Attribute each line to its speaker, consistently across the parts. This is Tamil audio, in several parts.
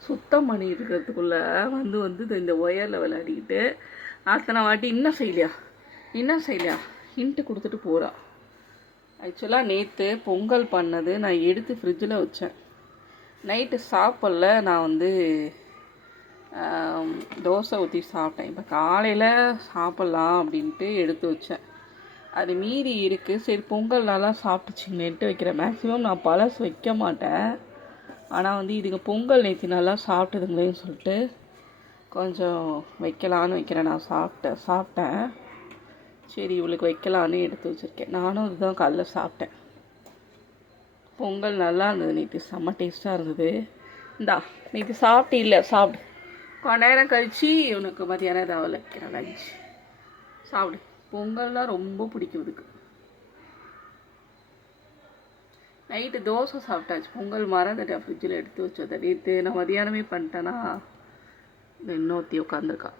Speaker 1: சுத்தம் பண்ணிட்டு இருக்கிறதுக்குள்ளே வந்து வந்து இந்த- ஒயரில் விளையாடிக்கிட்டு அத்தனை வாட்டி இன்னும் செய்யலையா? இன்னும் செய்யலையா? ஹிண்ட்டு கொடுத்துட்டு போகிறா ஆக்சுவலாக நேற்று பொங்கல் பண்ணது நான் எடுத்து ஃப்ரிட்ஜில் வச்சேன். நைட்டு சாப்பிடல நான் வந்து தோசை ஊற்றி சாப்பிட்டேன். இப்போ காலையில் சாப்பிட்லாம் அப்படின்ட்டு எடுத்து வச்சேன். அது மீறி இருக்குது சரி பொங்கல் நல்லா சாப்பிட்டுச்சிங்கன்ட்டு வைக்கிறேன். மேக்ஸிமம் நான் பழசு வைக்க மாட்டேன். ஆனால் வந்து இதுங்க பொங்கல் நேற்று நல்லா சாப்பிட்டதுங்களேன்னு சொல்லிட்டு கொஞ்சம் வைக்கலான்னு வைக்கிறேன். நான் சாப்பிட்டேன் சாப்பிட்டேன். சரி இவளுக்கு வைக்கலான்னு எடுத்து வச்சுருக்கேன். நானும் இதுதான் காலைல சாப்பிட்டேன். பொங்கல் நல்லா இருந்தது நேற்று செம்ம டேஸ்ட்டாக இருந்தது. இந்தா நேற்று சாப்பிட்டு இல்லை சாப்பிடு. கொஞ்ச நேரம் கழித்து இவனுக்கு மதியானம் ஏதாவது வைக்கிறேன் லஞ்ச் சாப்பிடு. பொங்கல்லாம் ரொம்ப பிடிக்கும் இதுக்கு. நைட்டு தோசை சாப்பிட்டாச்சு. பொங்கல் மறந்துட்டேன். ஃப்ரிட்ஜில் எடுத்து வச்சதை. நேற்று நான் மதியானமே பண்ணிட்டேன்னா இந்த இன்னொருத்தி உட்காந்துருக்கா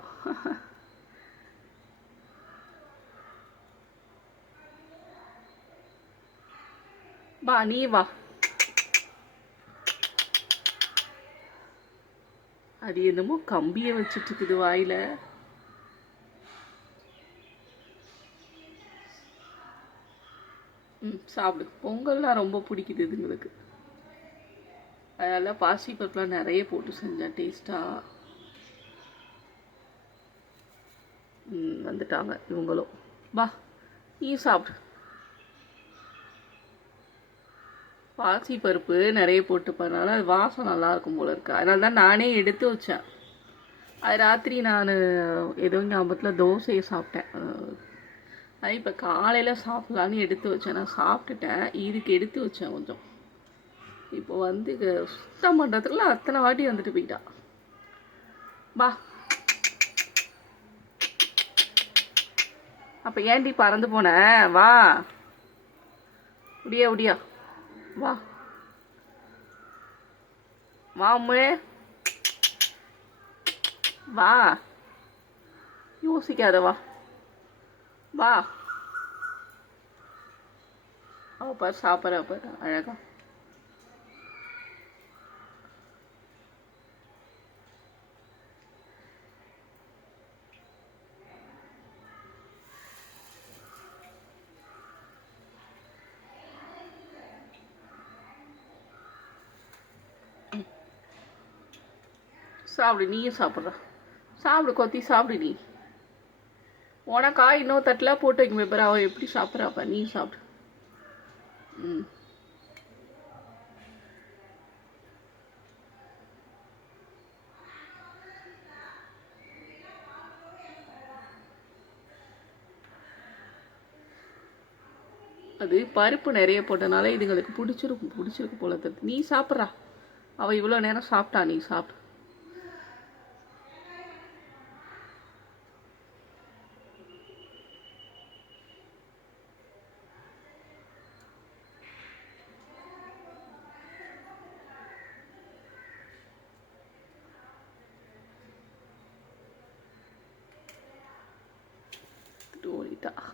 Speaker 1: வா நீ வா. அது என்னமோ கம்பியை வச்சுட்டு இருக்குது வாயில. ம் சாப்பிடு. பொங்கல்லாம் ரொம்ப பிடிக்குது இதுங்களுக்கு. அதனால் பாசி பருப்புலாம் நிறைய போட்டு செஞ்சேன் டேஸ்ட்டாக ம் வந்துட்டாங்க இவங்களும். வா நீ சாப்பிடு. பாசி பருப்பு நிறைய போட்டு பண்ணாலும் அது வாசம் நல்லாயிருக்கும் போல இருக்கு. அதனால தான் நானே எடுத்து வச்சேன். அது ராத்திரி நான் ஏதோ ஞாபகத்தில் தோசையை சாப்பிட்டேன். அது இப்போ காலையில் சாப்பிட்லான்னு எடுத்து வச்சேன். நான் சாப்பிட்டுட்டேன். இதுக்கு எடுத்து வச்சேன் கொஞ்சம். இப்போ வந்து சுத்தம் பண்ணுறதுக்குள்ள அத்தனை வாட்டி வந்துட்டு போயிட்டா. வா. அப்போ ஏன்டி பறந்து போன? வா. உடியா உடியா. வா. வா அம்மே. வா. யோசிக்காத வா. வா. அவ பார் சாப்பிட்ற பார் அழகா. சாப்பிடு நீயும் சாப்பிட்ற. சாப்பிடு கொத்தி சாப்பிடு நீ. உனக்கா இன்னொரு தட்டில் போட்டு வைக்க பாரு அவள் எப்படி சாப்பிட்றாப்பா நீ சாப்பிடு. ம். அது பருப்பு நிறைய போட்டனால இதுங்களுக்கு பிடிச்சிருக்கும் பிடிச்சிருக்கு போல தெரியுது நீ சாப்பிட்றா. அவள் இவ்வளோ நேரம் சாப்பிட்டா நீ சாப்பிட்டு Later.